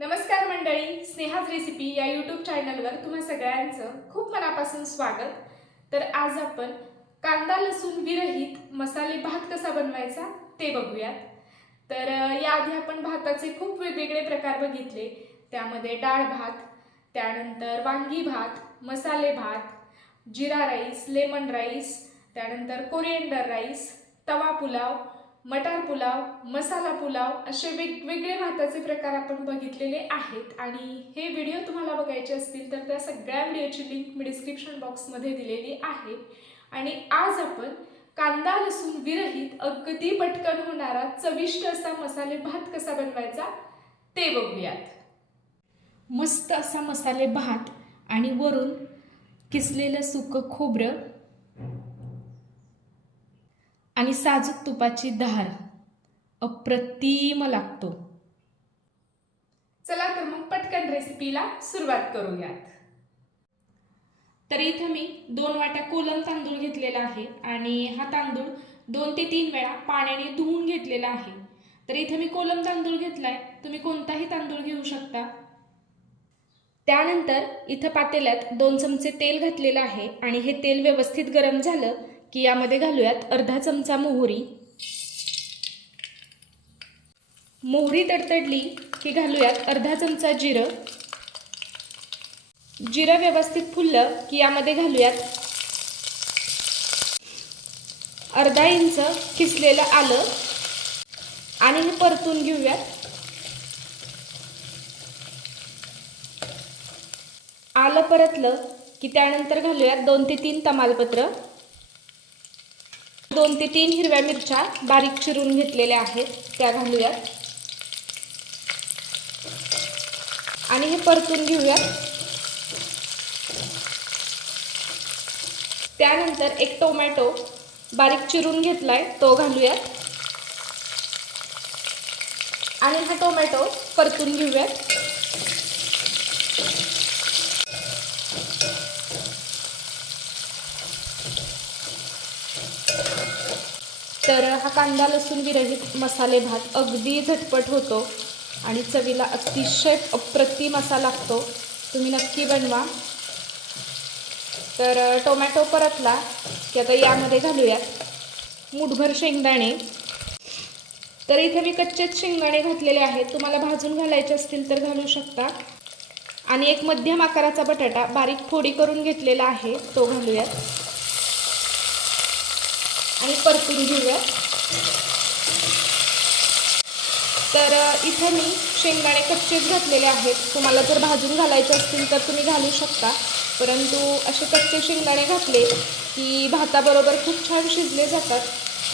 नमस्कार मंडळी स्नेहाज रेसिपी या यूट्यूब चॅनलवर तुम्हा सगळ्यांचं खूप मनापासून स्वागत. तर आज आपण कांदा लसूण विरहित मसाले भात कसा बनवायचा ते बघूयात. तर याआधी आपण भाताचे खूप वेगवेगळे प्रकार बघितले. त्यामध्ये डाळ भात त्यानंतर वांगी भात मसाले भात जिरा राईस लेमन राईस त्यानंतर कोरिएंडर राईस तवा पुलाव मटार पुलाव मसाला पुलाव असे वेगवेगळे भाताचे प्रकार आपण बघितलेले आहेत. आणि हे व्हिडिओ तुम्हाला बघायचे असतील तर त्या सगळ्या व्हिडिओची लिंक मी डिस्क्रिप्शन बॉक्समध्ये दिलेली आहे. आणि आज आपण कांदा लसूण विरहित अगदी पटकन होणारा चविष्ट असा मसाले भात कसा बनवायचा ते बघूयात. मस्त असा मसाले भात आणि वरून किसलेलं सुकं खोबरं आणि साजूक तुपाची धार अप्रतिम लागतो. चला तर मग पटकन रेसिपीला सुरुवात करूयात. तर इथं मी दोन वाट्या कोलम तांदूळ घेतलेला आहे आणि हा तांदूळ दोन ते तीन वेळा पाण्याने धुवून घेतलेला आहे. तर इथं मी कोलम तांदूळ घेतलाय. तुम्ही कोणताही तांदूळ घेऊ शकता. त्यानंतर इथं पातेल्यात दोन चमचे तेल घातलेलं आहे आणि हे तेल व्यवस्थित गरम झालं की यामध्ये घालूयात अर्धा चमचा मोहरी. मोहरी तडतडली की घालूयात अर्धा चमचा जिरं. जिरं व्यवस्थित फुललं की यामध्ये घालूयात अर्धा इंच किसलेलं आलं आणि हे परतून घेऊयात. आलं परतलं की त्यानंतर घालूयात दोन ते तीन तमालपत्र. दोन ते तीन हिरव्या मिरच्या बारीक चिरून घेतलेल्या आहेत त्या घालूयात आणि हे परतून घेऊयात. त्यानंतर एक टोमॅटो बारीक चिरून घेतलाय तो घालूयात. आणि हा टोमॅटो परतून घेऊयात. तर हा कांदा लसूण विरहित मसाले भात अगदी झटपट होतो आणि चवीला अतिशय अप्रतिम असा लागतो. तुम्ही नक्की बनवा. तर टोमॅटो परतला की आता यामध्ये घालूयात मूठभर शेंगदाणे. तर इथे मी कच्चेच शेंगदाणे घातलेले आहेत. तुम्हाला भाजून घालायचे असतील तर घालू शकता. आणि एक मध्यम आकाराचा बटाटा बारीक फोडी करून घेतलेला आहे तो घालूयात. आणि परतून घेऊयात तर इथे मी शेंगदाणे कच्चेच घातलेले आहेत. तुम्हाला जर भाजून घालायचे असतील तर तुम्ही घालू शकता. परंतु असे कच्चे शेंगदाणे घातले की भाताबरोबर खूप छान शिजले जातात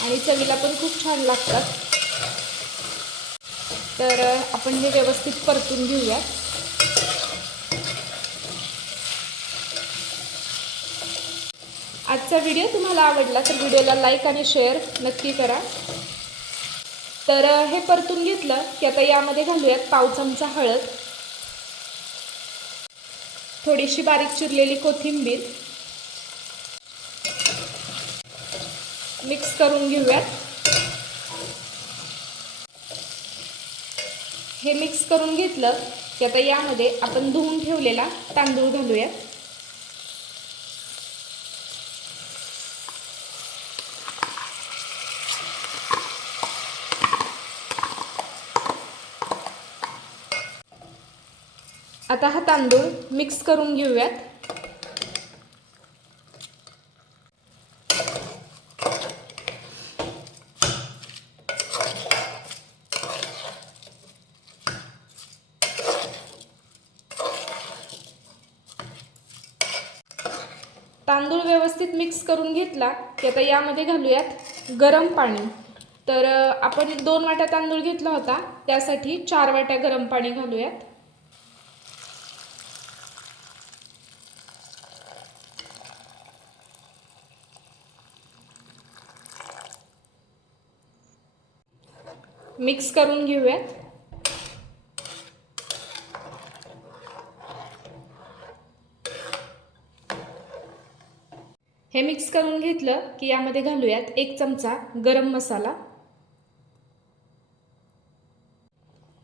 आणि चवीला पण खूप छान लागतात. तर आपण हे व्यवस्थित परतून घेऊयात आजचा व्हिडिओ तुम्हाला आवडला तर व्हिडिओला लाईक आणि शेअर नक्की करा. तर हे परतून घेतलं की आता यामध्ये घालूयात पाव चमचा हळद. थोडीशी बारीक चिरलेली कोथिंबीर. मिक्स करून घेऊयात. हे मिक्स करून घेतलं की आता यामध्ये आपण धुवून ठेवलेला तांदूळ घालूयात. आता हा तांदूळ मिक्स करून घेऊयात. तांदूळ व्यवस्थित मिक्स करून घेतला की आता यामध्ये घालूयात गरम पाणी. तर आपण दोन वाट्या तांदूळ घेतला होता त्यासाठी चार वाट्या गरम पाणी घालूयात. मिक्स करून घेऊयात हे मिक्स करून घेतलं की यामध्ये घालूयात एक चमचा गरम मसाला.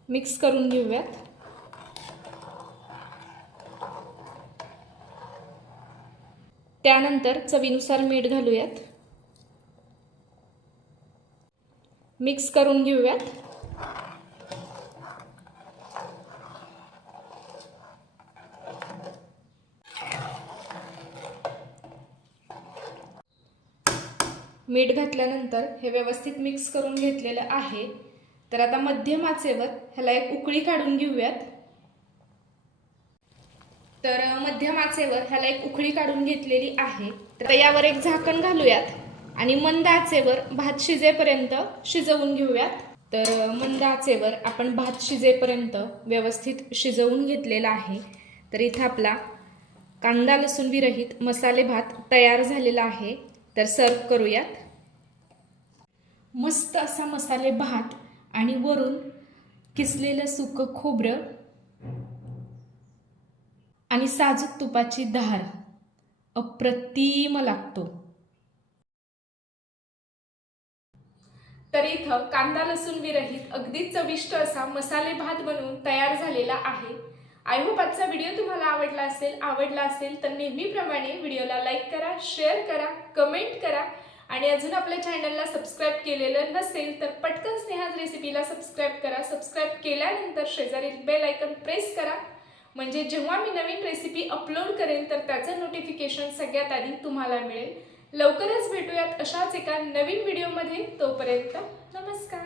मिक्स करून घेऊयात. त्यानंतर चवीनुसार मीठ घालूयात. मिक्स करून घेऊयात. मीठ घातल्यानंतर हे व्यवस्थित मिक्स करून घेतलेलं आहे. तर आता मध्यम आचेवर ह्याला एक उकळी काढून घेऊयात. तर मध्यम आचेवर ह्याला एक उकळी काढून घेतलेली आहे. तर यावर एक झाकण घालूयात. आणि मंद आचेवर भात शिजेपर्यंत शिजवून घेऊयात. तर मंद आचेवर आपण भात शिजेपर्यंत व्यवस्थित शिजवून घेतलेला आहे. तर इथं आपला कांदा लसूण विरहित मसाले भात तयार झालेला आहे. तर सर्व करूयात. मस्त असा मसाले भात आणि वरून किसलेलं सुकं खोबरं आणि साजूक तुपाची धार अप्रतिम लागतो. तर इथं कांदा लसूण विरहित अगदी चविष्ट असा मसाले भात बनवून तयार झालेला आहे. आय होप आजचा व्हिडिओ तुम्हाला आवडला असेल आवडला असेल तर नेहमीप्रमाणे व्हिडिओला लाईक करा शेअर करा कमेंट करा. आणि अजून आपल्या चॅनलला सबस्क्राईब केलेलं नसेल तर पटकन स्नेहाज रेसिपीला सबस्क्राईब करा. सबस्क्राईब केल्यानंतर शेजारील बेल आयकन प्रेस करा. म्हणजे जेव्हा मी नवीन रेसिपी अपलोड करेन तर त्याचं नोटिफिकेशन सगळ्यात आधी तुम्हाला मिळेल. लवकरच भेटूयात अशाच एका नवीन व्हिडिओमध्ये तोपर्यंत नमस्कार.